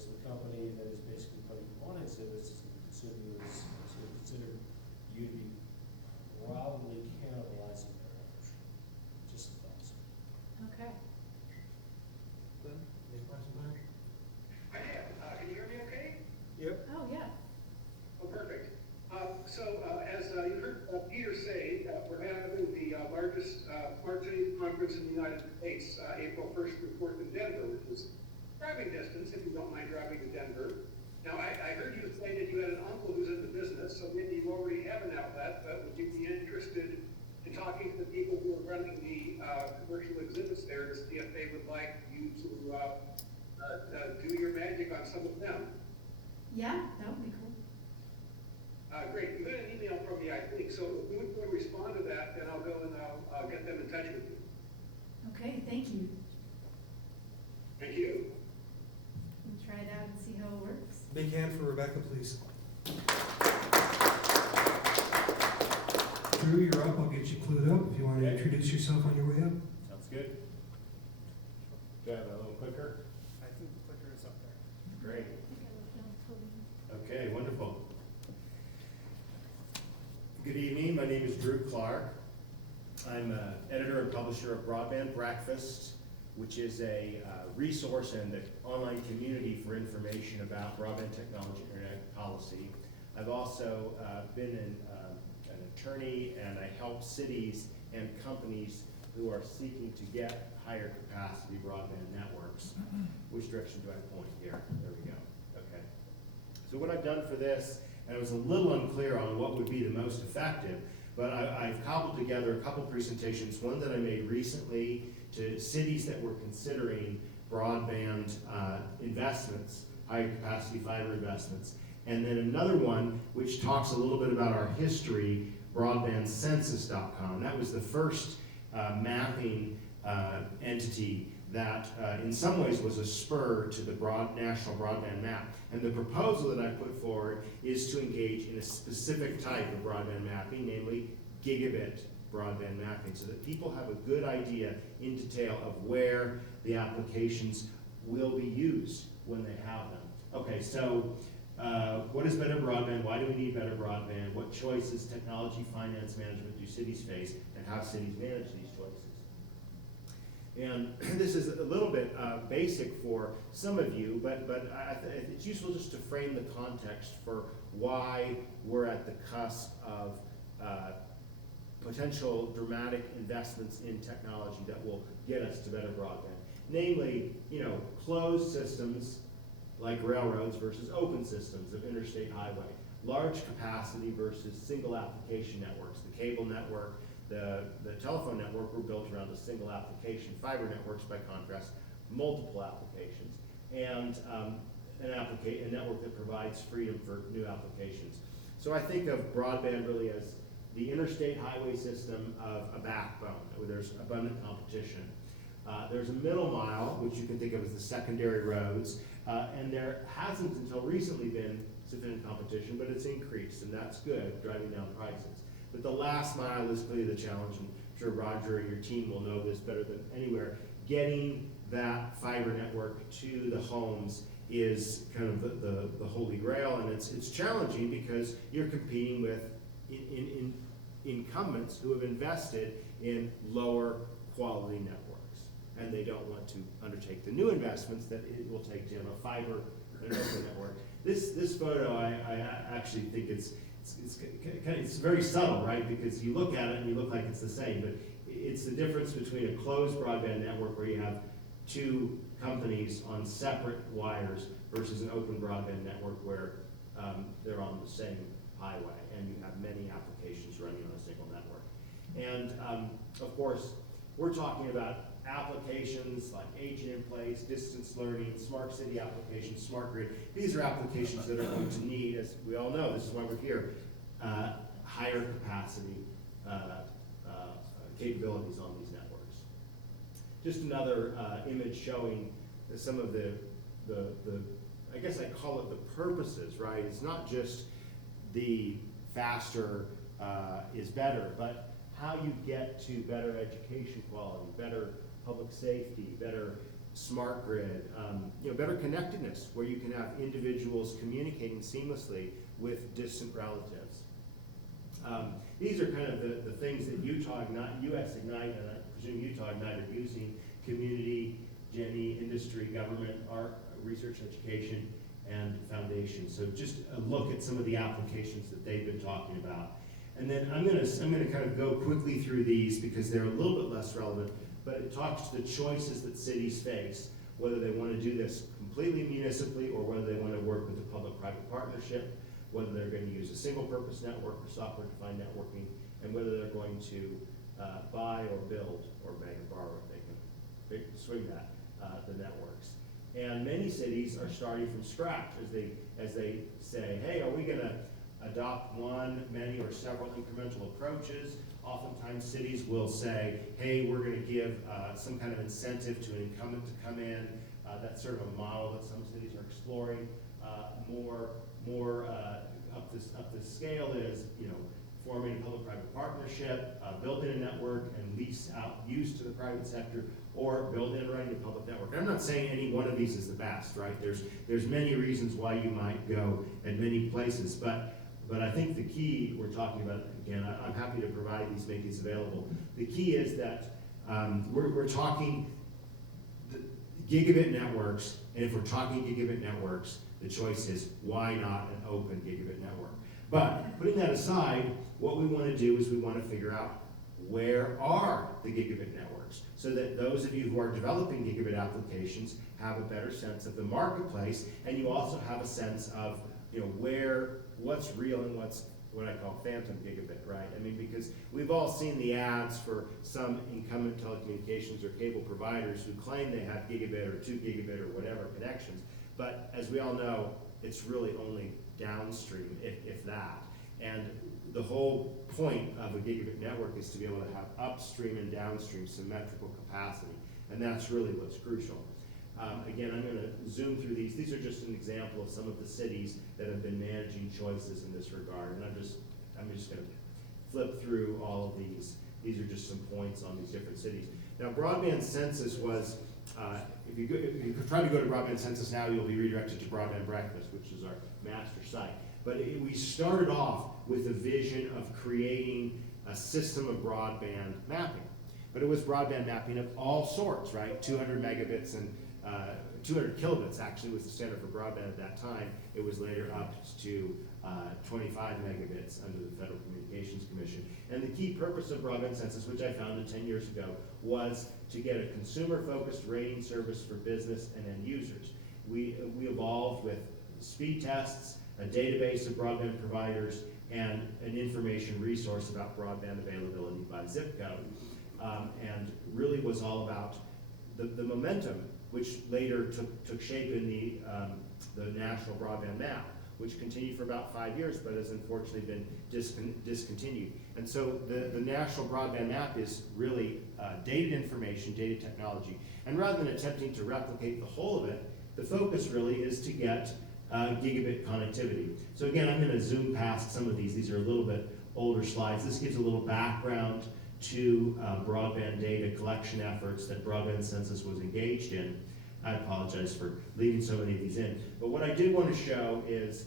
as the company that is basically putting on exhibits, the consumer is sort of considered you to be probably cannibalizing their ownership. Just some thoughts. Okay. Glenn, any questions on it? I have. Can you hear me okay? Yep. Oh, yeah. Oh, perfect. As you heard Peter say, we're having the largest Smart Cities Conference in the United States, April 1st through 4th in Denver, which is driving distance, if you don't mind driving to Denver. Now, I heard you say that you had an uncle who's in the business, so maybe you already have an outlet, but would you be interested in talking to the people who are running the commercial exhibits there to see if they would like you to do your magic on some of them? Yeah, that would be cool. Great. You got an email from me, I think. So if you would go respond to that, then I'll go and I'll get them in touch with you. Okay, thank you. Thank you. We'll try it out and see how it works. Big hand for Rebecca, please. Drew, you're up. I'll get you clued up if you want to introduce yourself on your way up. Sounds good. Do I have a little clicker? I think the clicker is up there. Great. Okay, wonderful. Good evening. My name is Drew Clark. I'm editor and publisher of Broadband Breakfast, which is a resource and an online community for information about broadband technology and internet policy. I've also been an attorney, and I help cities and companies who are seeking to get higher capacity broadband networks. Which direction do I point here? There we go. Okay. So what I've done for this, and it was a little unclear on what would be the most effective, but I've cobbled together a couple presentations, one that I made recently to cities that were considering broadband investments, high capacity fiber investments, and then another one which talks a little bit about our history, broadbandcensus.com. That was the first mapping entity that in some ways was a spur to the national broadband map. And the proposal that I put forward is to engage in a specific type of broadband mapping, namely gigabit broadband mapping, so that people have a good idea in detail of where the applications will be used when they have them. Okay, so what is better broadband? Why do we need better broadband? What choices, technology, finance, management do cities face, and how cities manage these choices? And this is a little bit basic for some of you, but it's useful just to frame the context for why we're at the cusp of potential dramatic investments in technology that will get us to better broadband. Namely, closed systems like railroads versus open systems of interstate highway. Large capacity versus single application networks. The cable network, the telephone network were built around a single application. Fiber networks, by contrast, multiple applications. And a network that provides freedom for new applications. So I think of broadband really as the interstate highway system of a backbone, where there's abundant competition. There's a middle mile, which you can think of as the secondary roads, and there hasn't until recently been sufficient competition, but it's increased, and that's good, driving down prices. But the last mile is clearly the challenge, and I'm sure Roger and your team will know this better than anywhere. Getting that fiber network to the homes is kind of the holy grail, and it's challenging because you're competing with incumbents who have invested in lower quality networks, and they don't want to undertake the new investments that it will take to have a fiber and open network. This photo, I actually think it's very subtle, right? Because you look at it and you look like it's the same, but it's the difference between a closed broadband network where you have two companies on separate wires versus an open broadband network where they're on the same highway and you have many applications running on a single network. And of course, we're talking about applications like agent in place, distance learning, smart city applications, smart grid. These are applications that are going to need, as we all know, this is why we're here, higher capacity capabilities on these networks. Just another image showing some of the, I guess I call it the purposes, right? It's not just the faster is better, but how you get to better education quality, better public safety, better smart grid, better connectedness, where you can have individuals communicating seamlessly with distant relatives. These are kind of the things that US Ignite, and I presume Utah Ignite are using: community, Jenny, industry, government, art, research, education, and foundation. So just a look at some of the applications that they've been talking about. And then I'm gonna kind of go quickly through these because they're a little bit less relevant, but it talks to the choices that cities face, whether they want to do this completely municipally or whether they want to work with a public-private partnership, whether they're going to use a single-purpose network or software-defined networking, and whether they're going to buy or build or beg or borrow if they can swing that, the networks. And many cities are starting from scratch as they say, hey, are we going to adopt one, many, or several incremental approaches? Oftentimes cities will say, hey, we're going to give some kind of incentive to an incumbent to come in. That's sort of a model that some cities are exploring. More up this scale is, forming a public-private partnership, building a network and lease out use to the private sector, or building and running a public network. I'm not saying any one of these is the best, right? There's many reasons why you might go at many places, but I think the key we're talking about, again, I'm happy to provide these, make these available. The key is that we're talking gigabit networks, and if we're talking gigabit networks, the choice is why not an open gigabit network? But putting that aside, what we want to do is we want to figure out where are the gigabit networks, so that those of you who are developing gigabit applications have a better sense of the marketplace, and you also have a sense of what's real and what's what I call phantom gigabit, right? I mean, because we've all seen the ads for some incumbent telecommunications or cable providers who claim they have gigabit or 2 gigabit or whatever connections, but as we all know, it's really only downstream, if that. And the whole point of a gigabit network is to be able to have upstream and downstream symmetrical capacity, and that's really what's crucial. Again, I'm going to zoom through these. These are just an example of some of the cities that have been managing choices in this regard, and I'm just going to flip through all of these. These are just some points on these different cities. Now, broadband census was, if you try to go to broadband census now, you'll be redirected to Broadband Breakfast, which is our master site. But we started off with a vision of creating a system of broadband mapping. But it was broadband mapping of all sorts, right? 200 megabits and 200 kilobits actually was the standard for broadband at that time. It was later upped to 25 megabits under the Federal Communications Commission. And the key purpose of broadband census, which I founded 10 years ago, was to get a consumer-focused rating service for business and end users. We evolved with speed tests, a database of broadband providers, and an information resource about broadband availability by zip code. And really was all about the momentum, which later took shape in the National Broadband Map, which continued for about 5 years, but has unfortunately been discontinued. And so the National Broadband Map is really dated information, data technology. And rather than attempting to replicate the whole of it, the focus really is to get gigabit connectivity. So again, I'm going to zoom past some of these. These are a little bit older slides. This gives a little background to broadband data collection efforts that Broadband Census was engaged in. I apologize for leaving so many of these in. But what I did want to show is